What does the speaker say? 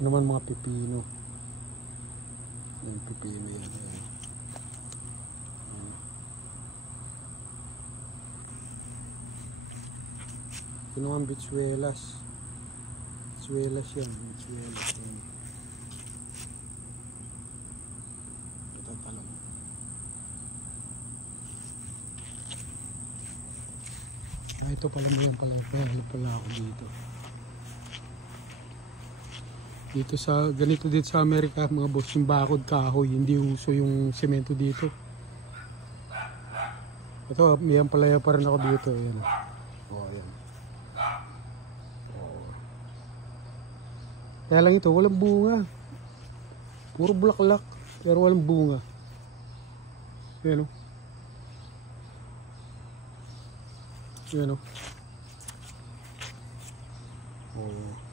Ito naman mga pipino. Yung pipino yan. Ayan. Ito naman bitsuelas. Bitsuelas yan. Bitsuelas yan. Ito talong. Ito pala yan pala. Pahalo pala ako dito. Dito sa, ganito dito sa Amerika mga boss, yung bakod kahoy, hindi uso yung semento dito. Ito, may ampalaya pa rin ako dito. Ayan. Oh, ayan. Oh. Kaya lang ito, walang bunga. Puro bulaklak, pero walang bunga. Ayan o. Ayan o. Oh.